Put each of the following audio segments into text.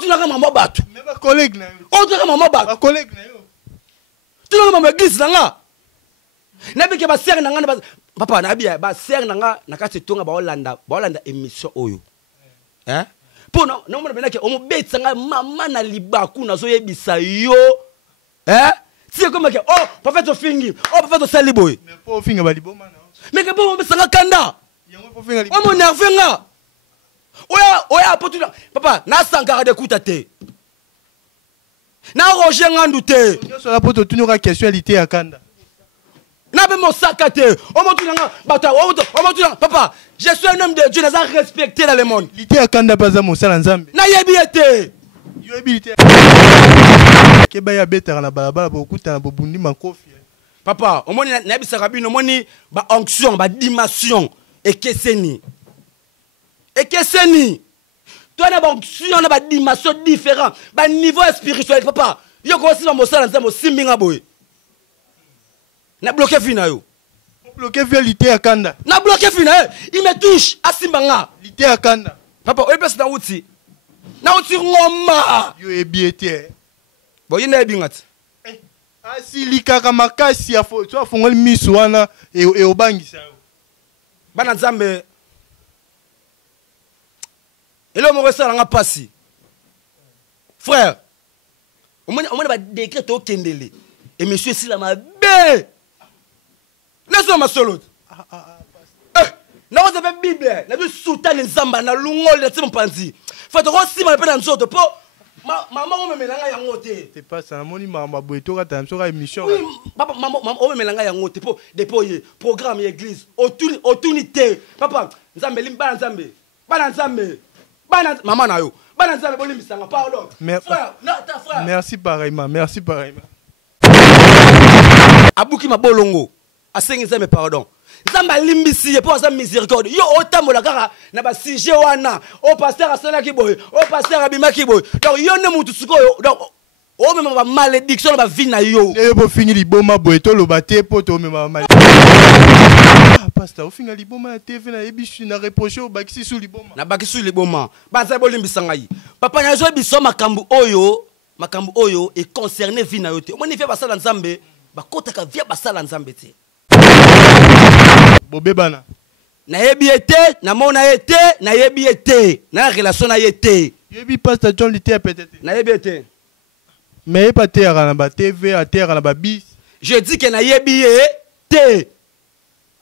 tu n'as maman battu. Mais ma collègue na yo. Oh tu n'as maman battu. Ma collègue na yo. Tu n'as maman église nanga. Nabi ke ba sœur nanga papa nabi ba sœur nanga nakati tonga ba Holanda émission oyo. Hein? Pour non non mona benake o mo betsanga mama na libaku na zo yebisa yo. Hein? Si comme que oh prophète ofingi, oh prophète saliboy. Mais pas ofinga ba liboma na. Mais que bon betsanga kanda. Yango pas ofinga liboma. O mo nervenga. Oya potula papa na sankara de kutate. Na Roger ngandu te. Yo so la poto tunuka questionalité ya kanda. Na be mo sakate. O mo tunanga bata o mo tunanga papa, je suis un homme de Dieu, n'a respecté dans le monde.Alité ya kanda pas za mo sala nzambe. Na yebi ete. Yo habilité. Ke ba ya betara na balabala bo kuta na bobundi makofi. Papa, o moni na bisaka bino moni ba onction, ba dimension ekeseni. Ekeseni. Toi na ba onction na ba dimension différent, ba niveau spirituel papa. Yo ko si ba mosala nzambe simbinga boy. Na bloqué fina yo. Bloqué vérité ya kanda. Na bloqué fina, il me touche asimbanga. Lité ya kanda. Papa, o pesa na uti. Na uti ngoma. Yo ebiete. Bo yina ebingati. Asili kaka makasi ya fo, tu afongoli misu wana e obangisa yo. Bana nzambe. Elo mo resala nga pasi. Frère. On m'a ba décret au kendele. Et monsieur Sila m'a bé. Laisse-moi ma solo. Na vous avez Bible, na du sultan nzamba na lungol na timo panzi. Faut aussi ma pena nzoto po maman o memelanga ya ngote. C'est pas ça, moni mama boeto ka tam so ka émission. Oui, papa maman o memelanga ya ngote po déployer programme église autorité. Papa, nzambe limba nzambe. Bana nzambe. Bana maman na yo. Bana nzambe bolimbisanga pardon. Frère, ta frère. Merci pareillement, merci pareillement. Abuki mabolongo. Asengi nzambe pardon. Nzamba limbisi pour sa miséricorde. Yo otambola kaka na ba sujet wana. O pasteur asala ki boy, o pasteur abima ki boy. Donc yo ne mutu sikoyo. Donc o même ba malédiction ba vie na yo. Ne bo fini liboma boeto lo baté poto même ba mal. Pasteur o fini liboma TV na ebisu na reprocher o bakisi sou liboma. Na bakisi sou liboma. Ba nzambe limbisa ngai. Papa na zo biso makambu oyo est concerné vie na yo te. Omoni fait basala nzambe, ba kotaka via basala nzambe te. Bobebana. Na yebi ete, na mona ete, na yebi ete, na relation na yete. Yebi pasteur John Lité peut-être. Na yebi ete. Mais pas terre na ba TV, à terre na ba bis. Je dis que na yebi ete.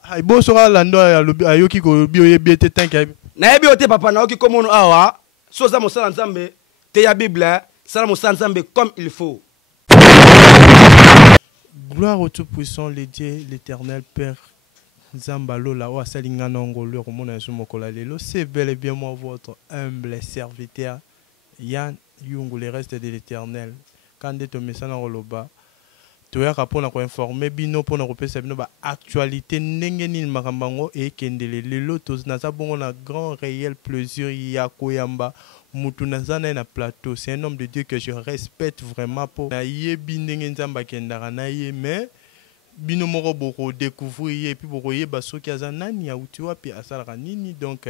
Ay bo sora lando ayoki ko bio yebi ete tanka. Na yebi ete papa na oki komono awa, soza mosala nzambe, te ya Bible, sala mosala nzambe comme il faut. Gloire au Tout-Puissant, le Dieu, l'Éternel Père. Zambalo la oa salinga nongo le romona sumokola lelo. C'est bel et bien moi votre humble serviteur Yann Yungu, le reste de l'Éternel. Quand de tomesana roloba, tu es rapport à informer bino pour nous repérer bino ba actualité nengeni makambango et kendele lelo tos na sabongo na grand réel plaisir ya koyamba mutu nazana na plateau. C'est un homme de Dieu que je respecte vraiment pour na yebi ndengen zamba kendara na ye mais bino moko boko découvrir et puis boko yeba soki aza nani ya uti wapi asalaka nini donc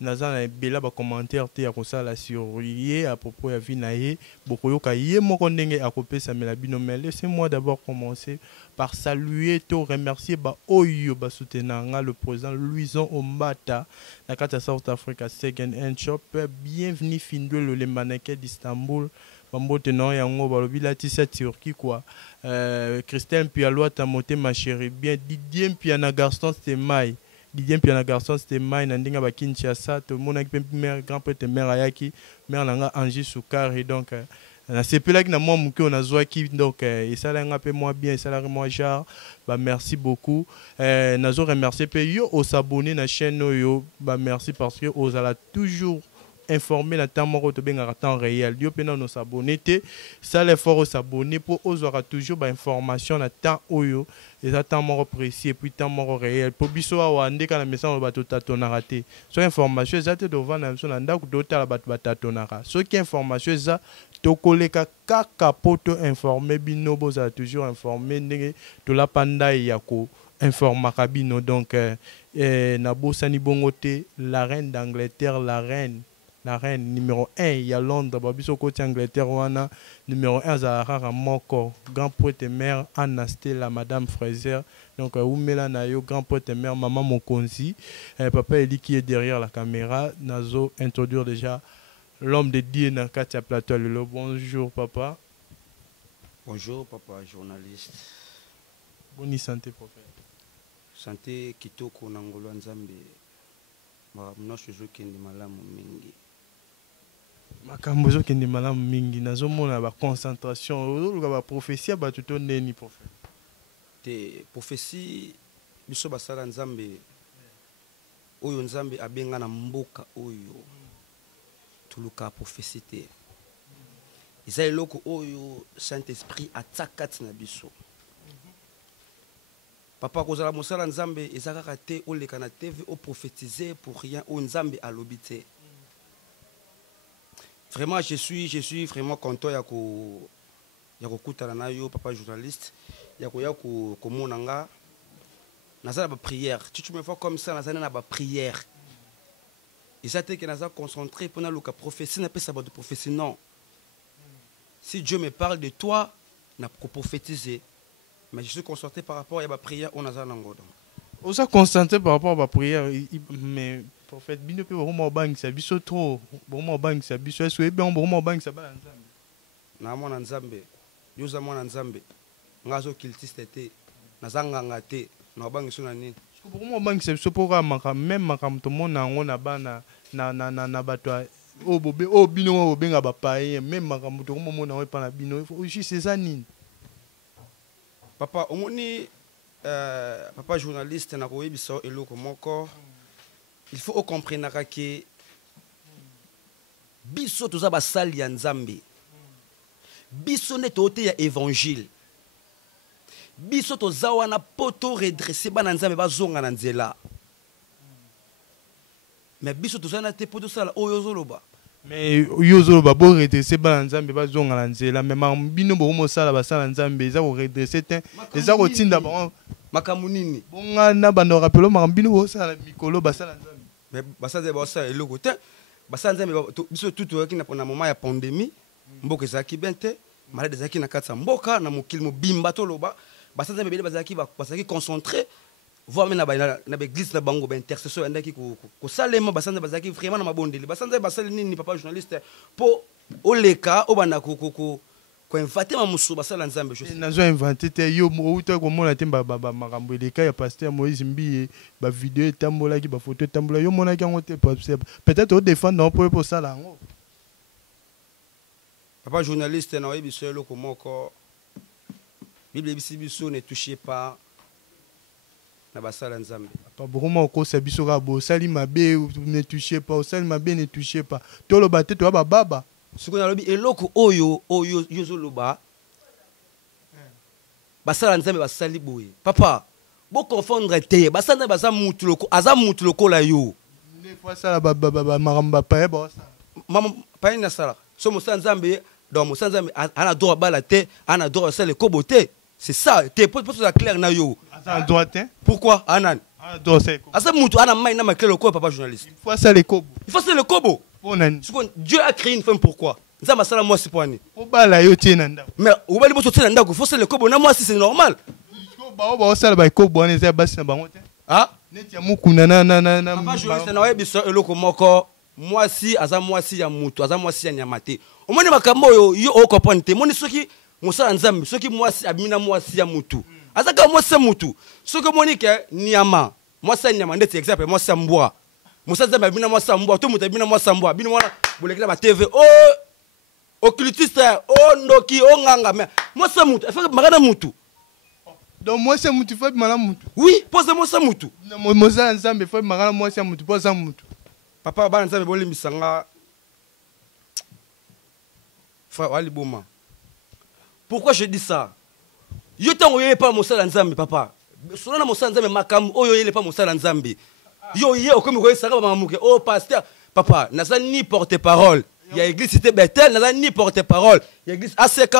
nazana bela ba commentaire te ya kosala sur ye à propos ya vie na ye boko yoka ye moko ndenge akopesa mela bino mais laissez-moi d'abord commencer par saluer to remercier ba oyo ba soutenanga le président Louison Ombata na kata South Africa Second Hand Shop. Bienvenue Findwe le mannequin d'Istanbul Bambote non yango balobi la tisa Turquie quoi. Christelle Pialoa Tamote ma chérie bien Didier Piana garçon c'était Mai. Didier Piana garçon c'était Mai nandinga ba Kinshasa to mona ki mère grand prêtre mère ayaki mère nanga Angie Soukari donc na sepela ki na moi muke on a zwaki donc et ça là nga pe moi bien et ça là moi genre bah merci beaucoup nazo remercier pe yo au s'abonner na chaîne yo bah merci parce que aux ala toujours informer na temps moko to benga temps réel yo pena no s'abonner te ça l'effort s'abonner pour aux aura toujours ba information na temps oyo et ça temps moko précis et puis temps moko réel pour biso wa ndeka na message ba to tatona raté so information ça te devant na so na ndako do tala ba tatonaka so ki information ça to koleka kaka poto informer bino boza toujours informer ndenge to la panda yako informaka bino donc na bosani bongo te la reine d'Angleterre la reine la reine numéro 1 il y a Londres babiso côté Angleterre wana numéro 1 Zahara Moko grand poète et mère Anna Stella madame Fraser donc Oumela Nayo grand poète et mère maman Mokonzi papa Eli qui est derrière la caméra nazo introduire déjà l'homme de Dieu dans Katia Plateau le bonjour papa. Bonjour papa journaliste. Bonne santé prophète. Santé kitoko na ngolo nzambe. Ba mnosho jokende malamu mingi. Makambo jokende malamu mingi nazomona ba concentration ba prophétie ba tuto neni prophète. Te prophétie biso basala nzambe. Oyo nzambe abenga na mboka oyo. Tuluka prophétie te. Isa eloko oyo Saint-Esprit atakati na biso. Papa kozala mosala nzambe ezaka te oleka na TV o prophétiser pour rien o nzambe alobite. Vraiment je suis vraiment content ya ko kutana na yo papa journaliste ya ko komona nga nazala ba prière. Tu me vois comme ça nazala na ba prière. Et ça te que naza concentré pour na luka prophétie na pesa ba de prophétie non. Si Dieu me parle de toi, n'a pas prophétisé. Mais je suis concentré par rapport à ma prière au Nazar Nangodo. On s'est concentré par rapport à ma prière, mais prophète, bien peu vraiment bang ça biso trop, vraiment bang ça biso est-ce que bien vraiment bang ça ba nzambe. Na mona nzambe, yoza mona nzambe. Ngazo kiltiste te, nazanga ngate, na bang so na nini. Vraiment bang ça biso pour même makam to mona ngona bana na batwa. Oh bobé oh bino oh benga ba paye même makambo to mo mona pa na bino aussi c'est ça nini papa omoni papa journaliste na ko yebiso eloko moko il faut comprendre que biso toza ba sali ya nzambe biso ne tote ya évangile biso toza wana poto redresser bana nzambe bazonga na nzela. Mais biso tozana te poto sala oyo zoloba. Mais oyo zoloba bo redresser ba nzambe ba zonga na nzela mais mambino bo mo sala ba sala nzambe za ko redresser te eza ko tinda ba makamunini. Bonga na bando rappelo mambino bo sala mikolo ba sala nzambe. Mais ba sala ba sala eloko te ba sala nzambe biso tutu yaki na moment ya pandémie mboka ezaki bente malade ezaki na katsa mboka na mokili mo bimba to loba ba sala nzambe bazaki concentré voir même na l'église na bango ba intercession andaki ko salema basanza bazaki vraiment na mabondeli basanza basali nini papa journaliste po oleka obana ko inventer ma musu basala nzambe je sais nazo inventer te yo outa ko mona te ba makambo eleka ya pasteur Moïse Mbiye ba vidéo tambola ki ba photo tambola yo mona ki ngo te peut-être au défendre pour ça là ngo papa journaliste na yebiso eloko moko Bible biso ne touchez pas na basala nzambe pas beaucoup ko sabiso ka bo sali mabe ne touchez pas sali mabe ne touchez pas to lo baté to ba baba siko na lobi eloko oyo yozoloba basala nzambe basali boye papa bo confondre te basala basa mutu loko aza mutu loko la yo ne fois ça ba maramba pa ba ça mama pa ina sala so mo sala nzambe donc mo sala nzambe ana droit bala te ana droit sala kobote. C'est ça, t'es pas clair na yo. Pourquoi Anan? Asa mutu ana mai na ma clair le quoi papa journaliste. Il faut ça les kobo. Il faut ça le kobo. Dieu a créé une femme pourquoi? Nzamba sala moi c'est pour ni. Obala yo tienda. Mais obali bo sotina ndako, il faut ça le kobo na moi si c'est normal. Ba sala ba kobo on eza basi na bango te. Ah? Neti ya mukuna na papa journaliste na webiso eloko moko. Moi si aza moi si ya mutu, aza moi si ya nyamate. Omoni makambo yo o comprendre te. Moni soki Moussa Nzambe, ceux qui moi abimina moi si amutu. Azaka moi c'est mutu. Ceux que monique niama. Moi c'est niama ndeti exemple moi c'est mboa. Moussa Nzambe abimina moi c'est mboa. Tout mutu abimina moi c'est mboa. Bino wana bolekela ba TV. Oh occultiste, oh ndoki, oh nganga mais moi c'est mutu. Faut magana mutu. Donc moi c'est mutu faut magana mutu. Oui, pose moi c'est mutu. Moussa Nzambe faut magana moi c'est mutu, pose mutu. Papa ba Nzambe bolimbisanga. Frère Ali Boma. Pourquoi je dis ça? Yo tango yé pas mosala nzambe papa. Sona na mosala nzambe makam oyo yé pas mosala nzambe. Yo yé okomi ko saka ba mamuke. Oh pasteur papa, naza ni porte-parole. Ya église cité Bethel, naza ni porte-parole. Ya église ACK.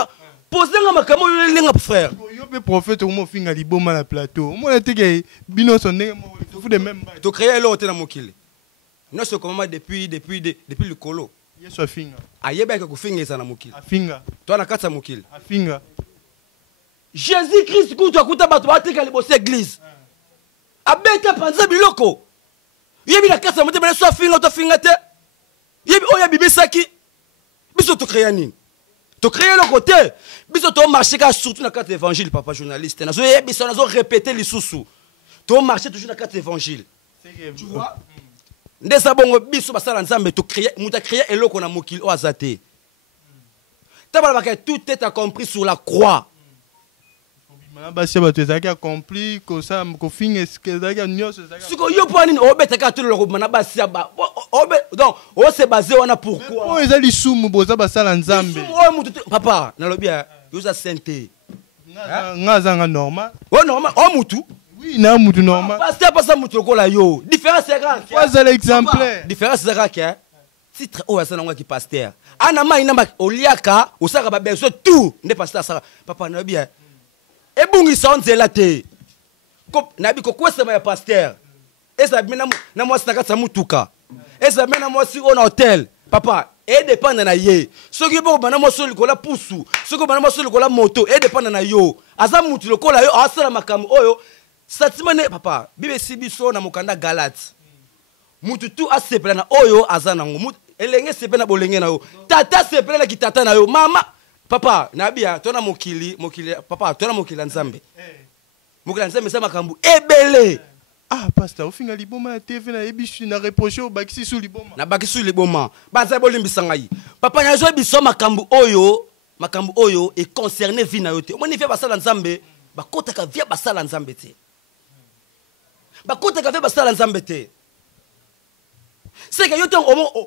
Posez nga makam oyo lenga frère. Yo pe prophète o mo finga liboma na plateau. Mo na teke bino sonne mo to fu de même. To créer l'autre na mokili. Non, c'est comment depuis le colo. Yesu afinga. Ayeba ka kufinga ezana mukili. Afinga. Toi na katsa mukili. Afinga. Jésus-Christ kuta bato batika liboso église. Abeta panza biloko. Yebi na katsa mutema so afinga to finga te. Yebi oya bibisaki. Biso to créer nini? To créer le côté. Biso to marcher surtout na carte évangile papa journaliste. Nazo yebi so nazo répéter lisusu. To marcher toujours na carte évangile. Tu vois? Ndesa bongo biso basala nzambe to créer muta créer eloko na mokili o azate. Tabala ba tout est compris sur la croix. Basi bato ezaki accompli ko ça ko finga ezaki nyos ezaki. Siko yo po nini obeta ka tout le mana basi ba. Donc o se basé wana pourquoi? O ezali sumu boza basala nzambe. O mutu papa na lobi ya yoza sainté. Ngaza normal. O normal o mutu. Oui, na mutu normal. Pasteur pas ça mutu kola yo. Différence c'est grand. Quoi l'exemplaire? Différence c'est grand que titre o asa ngwa ki pasteur. Ana mai na oliaka osaka ba besoin tout. Ne pasteur ça. Papa na lobi ya. Ebungisa onzela te. Nabi ko kwesema ya pasteur. Esa bina na mwasi nakatsa mutuka. Esa bina mwasi on hotel. Papa, e dépend na ye. Soki bo bana mwasi likola pusu. Soki bana mwasi likola moto, e dépend na yo. Aza mutu lokola yo asala makambo oyo. Satimane papa, bibe sibiso na mokanda Galate. Mutu tu asepela na oyo azana ngo. Elenge sepela na bolenge na yo. Tata sepela na kitata na yo. Mama papa, nabia tona mokili papa, tona mokili nzambe. Mokili nzambe sa makambu ebele. Ah pasteur, ofinga liboma ya TV na ebisu na reprocher o bakisi su liboma. Na bakisi liboma. Banza bolimbisa ngai. Papa nyazo biso makambu oyo est concerné vie na yo te. Omoni via basala nzambe, bakotaka via basala nzambe te. Bakotaka via basala nzambe te. C'est que yo te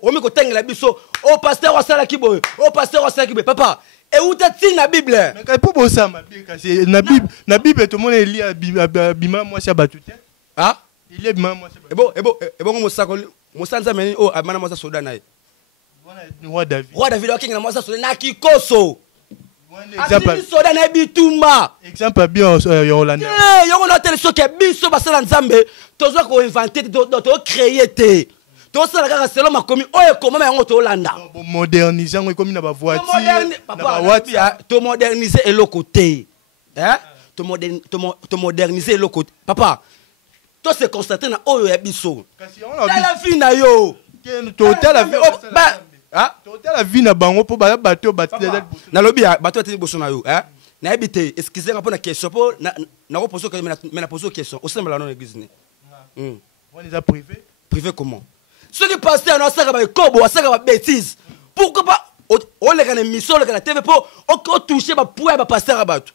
omi ko tengela biso, o pasteur wasala kiboyo, o pasteur wasala kiboyo. Papa, et où t'as la Bible? Mais quand pour ça ma Bible kasi na Bible tout le monde lit bima moi ça batute. Ah? Il est bima moi ça. Et bon mo sako mo sanza meni o amana mo sa soda na ye. Roi David. Roi David okinga na mo sa soda na kikoso. Exemple soda na bitumba. Exemple bien Yolanda. Eh, yo na tele so ke biso basala nzambe, tozo ko inventer to créer te. To sala kaka selon makomi oyo komama yango to Yolanda. Moderniser ngo komi na ba voiture. Papa, to moderniser eloko te. Hein? To moderniser eloko. Papa, to se constater na oyo ya biso. Kasi on a la vie na yo. Total la vie. Ah, total la vie na bango po ba bateau na lobi ya bateau te boso na yo, hein? Na ebité, excusez-moi pour la question po na reposer que mais na poser question. Au sein de la non église ne. On les a privé. Privé comment? Ceux qui passent à nos sacs avec Kobo, à sacs avec bêtises. Pourquoi pas on les gagne mission, on les gagne TV pour on toucher ma pouet ma passer à battre.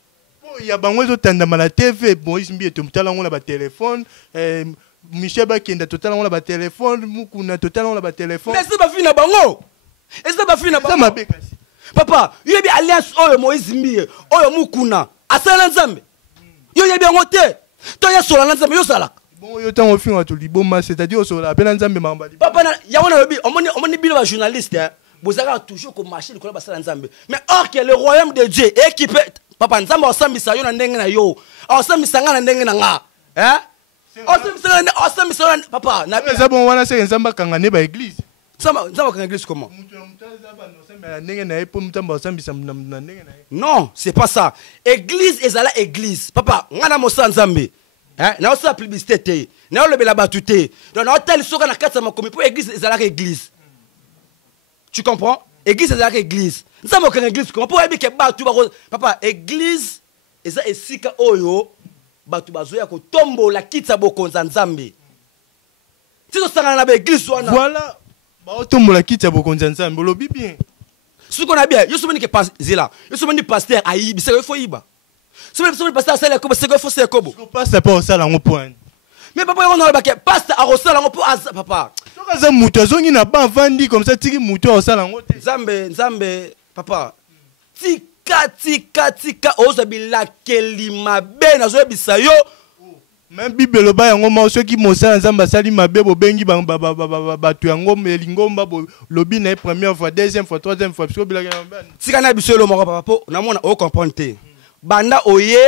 Il y a bango zo tanda mala TV, bon ils mbie total on la ba téléphone, Michel Bakenda total on la ba téléphone, Mukuna total on la ba téléphone. Mais c'est pas fini na bango. Et c'est pas fini na bango. Papa, il y a bien alliance oyo Moïse mbie, oyo Mukuna, asala nzambe. Yo ya bien ngote. To ya sola nzambe yo sala. Bon, yo tant au fin à tout liboma, c'est-à-dire au sol, appelle nzambe mamba. Papa, ya wana lobi, omoni bilo ba journaliste, hein. Vous avez toujours comme marché le collègue basala nzambe. Mais or que le royaume de Dieu est équipé. Papa, nzambe osambisa yo na ndenge na yo. Osambisa nga na ndenge na nga. Hein? Osambisa papa, na ça bon wana c'est nzamba kanga ne ba église. Nzamba kanga église comment? Non, c'est pas ça. Église ezala église. Papa, ngana mosa nzambe. Hein? Na osa publicité te. Na le bela batute. Donc na hotel soka na katsa makomi pour église ezala église. Tu comprends? Église ezala église. Nzambe kanga église comment pour ebi ke batu ba papa, église eza esika oyo batu bazoya ko tombola kitsa bokonza nzambe. Tizo sangana na ba église wana. Voilà. Ba tombola kitsa bokonza nzambe lobi bien. Ce qu'on a bien, yo somoni ke pas zela. Yo somoni pasteur ayi, c'est il faut yiba. Somoni pasteur sala ko c'est il faut c'est kobo. Ko pasteur pas sala ngo point. Mais papa on a ba ke pasteur a sala ngo pour papa. Soka za mutu azongi na ba vandi comme ça tiki mutu a sala ngo te. Nzambe papa. Tika oza bila kelima be na zo bisa yo. Même Bible le ba yango ma ceux qui mosa nzamba sali mabe bo bengi ba tu yango melingomba bo lobi na première fois, deuxième fois, troisième fois parce que bila tika na biso lo moko papa po na mona o comprendre te. Banda oye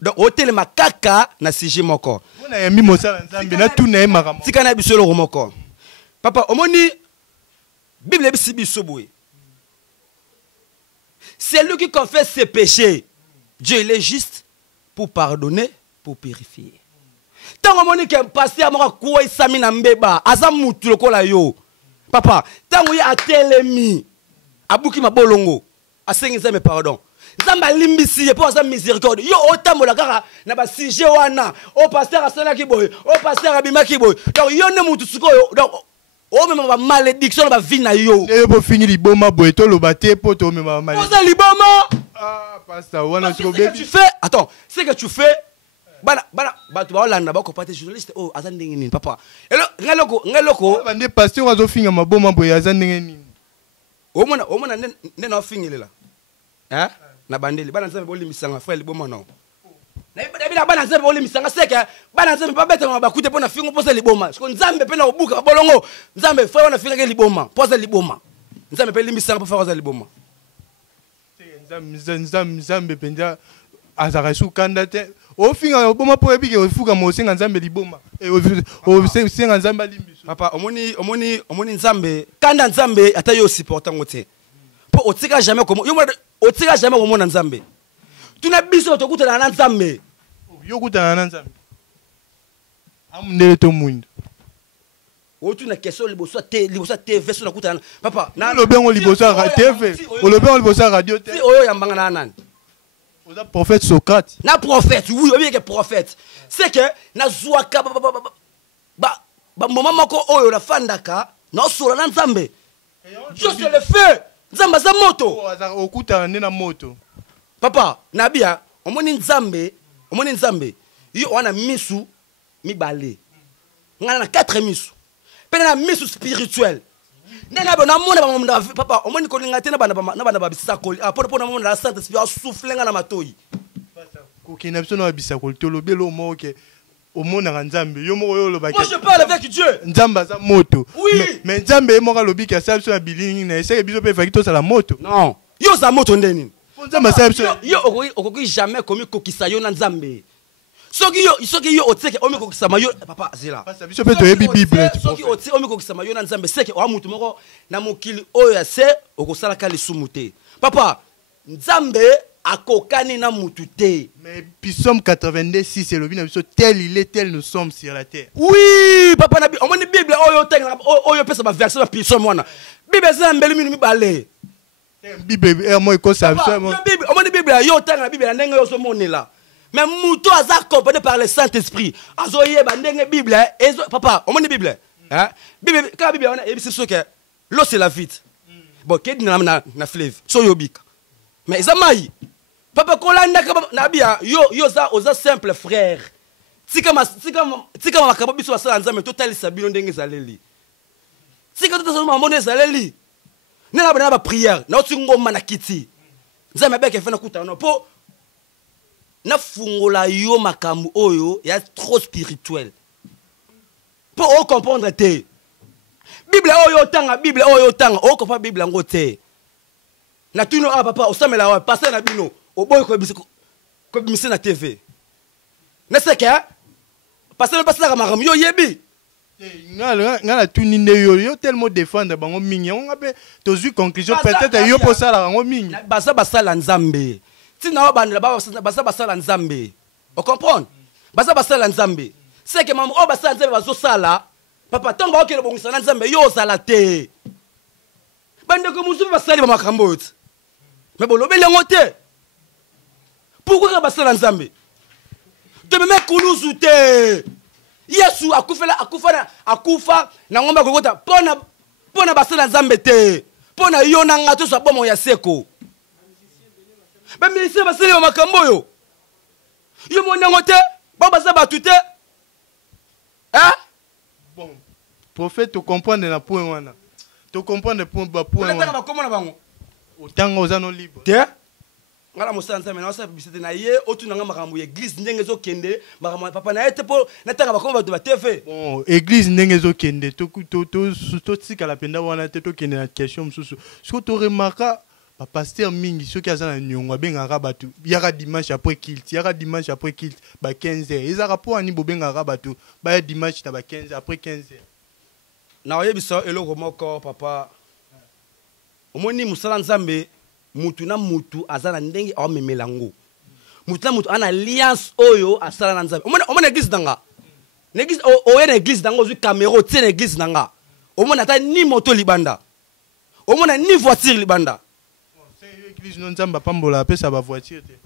donc hôtel makaka na sujet moko on a mis mosala nzambe na tout na makambo tika na biso lo moko papa omoni Bible bisi biso boye c'est lui qui confesse ses péchés Dieu il est juste pour pardonner pour purifier tango moni ke pasteur moko ko isami na mbeba aza mutu lokola yo papa tango ya atelemi abuki mabolongo asengiza me pardon Zamba limbisi pour sa miséricorde yo otambola kaka na ba sujet wana o pasteur asana ki boy o pasteur abima ki boy donc yo ne mutu sikoyo donc o même ba malédiction ba vie na yo e bo fini liboma boy to lo baté poto même ba malédiction ça liboma ah pasteur wana siko baby tu fais attends c'est que tu fais bana tu vas Hollande ba ko paté journaliste oh azandenge nini papa elo ngaloko bande pasteur wazo finga maboma boy azandenge nini o mona ne na fingelela hein na bandeli bana nzambe bolimisanga frère liboma non na bina bana nzambe bolimisanga seka bana nzambe ba beta bakute pona fingo posa liboma siko nzambe pe na obuka bolongo nzambe frère wana finga ke liboma posa liboma nzambe pe limisanga pa posa liboma nzambe penza azara su kandate o finga oboma po ebike ofuka mosenga nzambe liboma o senga nzambe limbiso papa omoni nzambe kanda nzambe ata yo supportant ngote po otika jamais comme yo otika jamais komona nzambe tuna biso tokutana na nzambe yo kutana na nzambe amundele to mundo otuna question liboso TV so nakutana papa na lo bengo liboso ra TV o lo bengo liboso radio TV oyo yambanga na nani oza prophète Socrate na prophète oui obi ke prophète c'est que na zuaka ba moment moko oyo la fandaka na sola na nzambe juste le feu nzamba za moto okuta na moto papa nabia omoni nzambe yo wana misu mibale ngana na 4 misu pena na misu spirituel nena bona mona papa omoni ko linga tena bana ba bisakoli po na mona la sainte esprit souffle ngana matoi ko kina biso na bisakoli to lobelo mo ke omona nzambe yo moko yo lobaki moi je parle avec Dieu nzamba za moto oui mais nzambe moko lobiki asa biso na bilingi na ese biso pe faki to sala moto non yo za moto ndeni nzamba sa biso yo okoki jamais komi kokisa yo na nzambe soki yo oteke omi kokisa mayo papa zela biso pe to yebi bible soki oteke omi kokisa mayo na nzambe seke o mutu moko na mokili oyo ya se okosala ka lisumu te papa nzambe akokani na mutu te mais Psaume 82:6 c'est le bien biso tel il est tel nous sommes sur la terre oui papa na omoni bible oyo tenga oyo pesa ba verset na Psaume wana bible za mbeli minu mibale bible moi ko sa bible omoni bible yo tenga na bible na ndenge yo so monela mais muto aza accompagné par le Saint-Esprit azoye ba ndenge bible papa omoni bible hein bible ka bible wana ebisi so ke l'eau c'est la vite bon kedi na fleuve so yobika mais ezamai papa kolanda na bia yo za oza simple frère tika makabo biso basala nzambe totalisa bino ndenge ezaleli tika totalisa mamone ezaleli nena bana ba prière na oti ngoma na kiti nzambe abeke fena kutana po na fungola yo makambo oyo ya trop spirituel po o comprendre te bible oyo tanga o comprendre bible ngo te na tuno papa osamela wa passer na bino oboy ko bimisi na TV na seka passer ka maram yo yebi ngala tuni ne yo tellement défendre bango mingi on ape tozui conclusion peut-être yo pour ça la bango mingi basala nzambe tina wa bandela basala nzambe o comprendre basala nzambe c'est que maman o basala nzambe bazo sala papa tango okele bongisa na nzambe yo sala te bande ko musu basali ba makambo oti mais bon lobeli yango te pourquoi basala nzambe te meme kuluzu te yesu akufa na ngomba kokota pona basala nzambe te pona yo na nga tosa bomo ya seko bamilisien basali ba makambo oyo yo monango te babasa batu te hein bon prophète to comprendre na point wana to comprendre point wana bakomona bango otanga ozano libre te ngala mosala nzambe na osala publicité na ye otunanga makambo ya église ndenge ezokende makambo papa na ete po natanga bakoma bato ba TV bon église ndenge ezokende to tikala penda wana te tokende na question mosusu siko to remarka pasteur mingi ceux qui azana nyongo bengaka batu yaka dimanche après kilt yaka dimanche après kilt ba 15h ezaka po ani bobengaka batu ba dimanche na ba 15 après 15h na oyebisa eloko moko papa omoni musala nzambe mutu na mutu azana ndenge awamemela ngo mutu na mutu ana alliance oyo asala na nzambe omoni église nanga l'église oye na église nanga ozwi caméra tie na église nanga omoni ata ni moto libanda omoni ni voiture libanda église non nzamba pambola pesa ba voiture te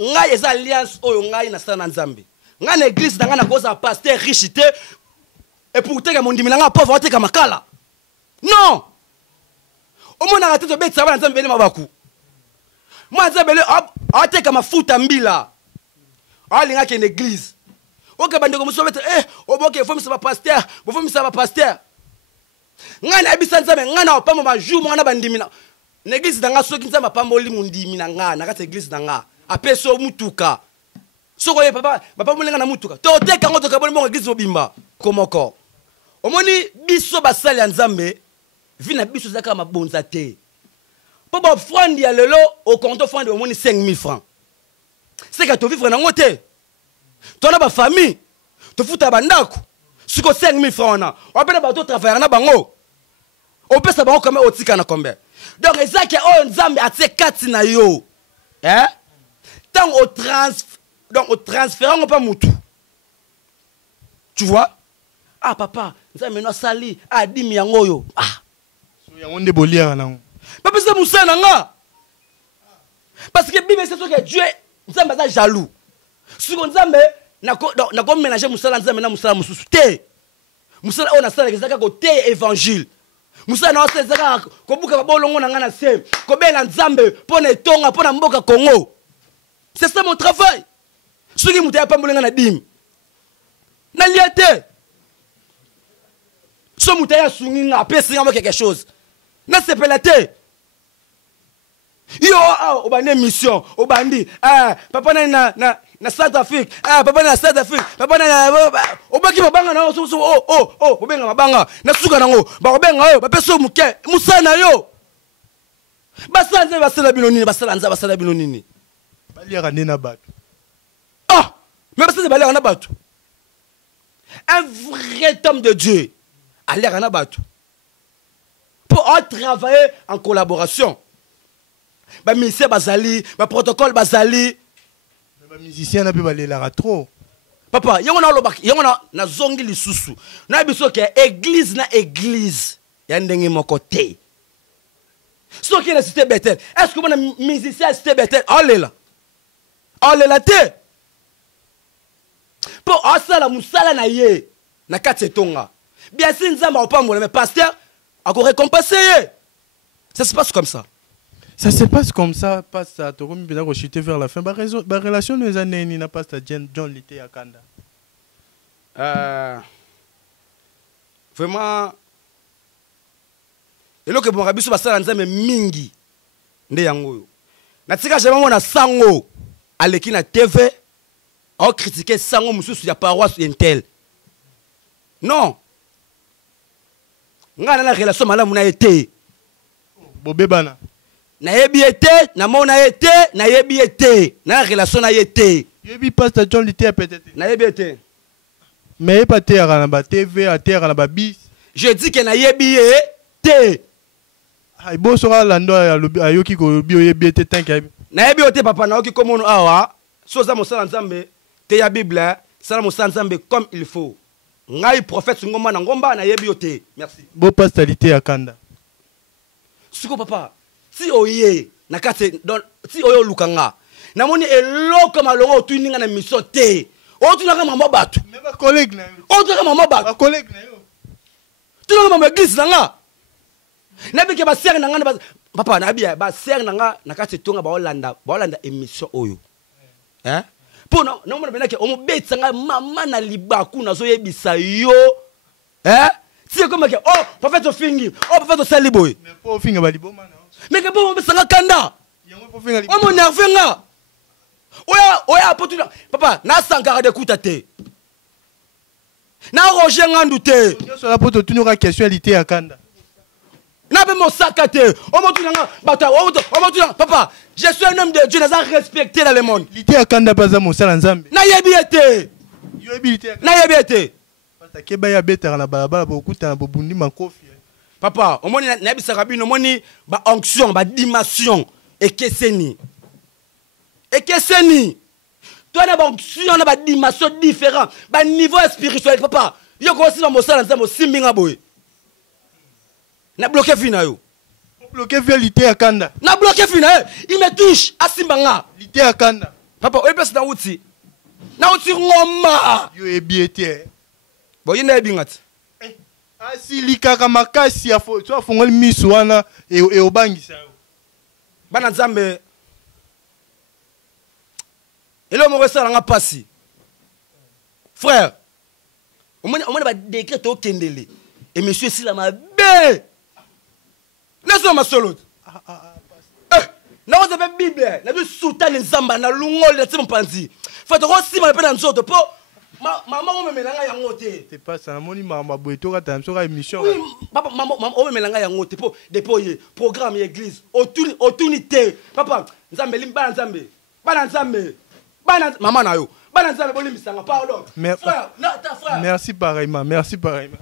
ngai eza alliance oyo ngai na sala na nzambe ngai na église nanga na koza pasteur riche te et pour teka mondimi nanga pauvre teka makala non omona ka teto betsa bana nzambe bele mabaku moi nzambe bele ateka mafuta mbila alinga ke na église oke bandeko muso bete oboke fo misa pasteur bo fo misa pasteur ngai na bisa nzambe ngai na pamba ma jour mwana bandimi na l'église nanga soki nzamba pamboli mundimi nanga na kati église nanga apeso mutuka soko ye papa mulenga na mutuka to teka ngo to kaboli mo église obimba komoko omoni biso basali ya nzambe vina biso zaka mabonza te po ba frandi ya lelo au compte frandi omoni 5000 francs c'est que to vivre nango te to na ba famille to futa bandako siko 5000 francs na opena ba to travailler na bango opesa bango comme otika na combien. Donc, c'est ça que on nzambe a tse kati na yo. Hein? Tant au transférant on pas moutou. Tu vois? Ah papa, nzambe no sali, ah dimi yango yo. Ah. So yango nde bolia na ngo. Papa c'est musa nanga. Parce que Bible c'est que Dieu nzambe za jaloux. Si on nzambe na ko mélanger musala nzambe na musala mususu te. Musala on a sala ezaka ko te évangile. Musa na ose zaka kobuka babolongo na ngana se kobela nzambe pona etonga pona mboka Congo. C'est ça mon travail. Soki muta ya pambolenga na dim. Na liate. So muta ya sunginga apesi ngamo quelque chose. Na sepelate. Yo obane mission obandi papa na South Afrique papa na South Afrique papa na obaki mabanga na so obenga mabanga na suka nango ba obenga yo ba peso muke musana yo basanze basala binonini basala binonini baliaka nena bato mais basanze baliaka na bato un vrai homme de Dieu aliaka na bato pour travailler en collaboration. Ba ministère bazali, ba protocole bazali. Ba musicien na pe balela trop. Papa, yango na lobaki, yango na zongi lisusu. Na biso ke église na église. Ya ndenge moko te. So ki na cité Bethel. Est-ce que mon musicien cité Bethel alela? Alela te. Pour asala musala na ye na kati tonga. Bien si nzamba opambola mais pasteur a ko récompenser. Ça se passe comme ça. Ça se passe comme ça, passe à Tokomi Bina chuter vers la fin. La relation nous a n'est n'a pas à John Lité à Kanda. Vraiment, et là que mon rabiso basala nzambe mingi nde yango. Na tika jamais na sango aleki na TV a critiquer sango mususu ya paroisse intel. Non. Ngana na relation malamu na été. Bobebana. Na yebi été, na mona été, na yebi été, na relation na été. Yebi pasteur John Lité peut-être. Na yebi été. Mais pas terre na ba TV, à terre na ba bis. Je dis que na yebi été. Ay bo sora lando ayoki ko bio yebi été tanka. Na yebi été papa na oki komono awa, soza mosala nzambe, te ya Bible, sala mosala nzambe comme il faut. Ngai prophète ngomba na ngomba na yebi été. Merci. Bo pasteur Lité à Kanda. Suko papa. Si oye nakate don si oyo lukanga namoni eloko malongo otuninga na mission te otunaka mama bato mais ba collègue na yo otunaka mama bato ba collègue na yo tunaka mama église nanga nabike ba sœur nanga papa na bia ba sœur nanga nakate tonga ba olanda émission oyo hein pour non mona benake o mobetsanga mama na libaku nazo yebisa yo hein si comme que prophète Fingi prophète Saliboy mais pas Fingi ba liboma na mais que bon sanga kanda o mo nervenga oya apotuna papa na sankara de kutate na Roger Ngandu te yo so la poto tunuka question Lité à Kanda N'a mon sac à terre. Papa, je suis un homme de Dieu, nous avons respecté dans le monde. L'ité à Kanda Baza Moussa Nzambe. Nayebiete. Nayebiete. Keba beta na balabala beaucoup na bobundi makofi. Papa, au moins na bisaka bino moni ba onction, ba dimension et keseni. Et keseni. Toi na ba onction na ba dimension différent, ba niveau spirituel papa. Yo ko si ba mosala nzambo simbinga boy. Na bloqué fina yo. Bloqué via l'ité à Kanda. Na bloqué fina, il me touche à simbanga. L'ité à Kanda. Papa, o place na outi. Na outi ngoma. Yo ebiete. Bon, il n'a pas asi likaka makasi ya fo to fongoli misu wana e obangisa yo. Bana nzambe. Elo mo resala nga pasi. Frère. On m'a décret au kendele. Et monsieur sila ma bé. N'est-ce pas ma solo? Na vous avez Bible, na du sultan nzamba na lungol na timo panzi. Faut to aussi ma pena nzoto po maman on me melanga yango te. C'est pas ça, moni mama boeto ka tam so ka émission. Oui, papa maman on me melanga yango te po déployer programme église autorité. Papa, nzambe limba nzambe. Bana nzambe. Bana maman na yo. Bana nzambe bolimisanga pardon. Frère, ta frère. Merci pareillement, merci pareillement.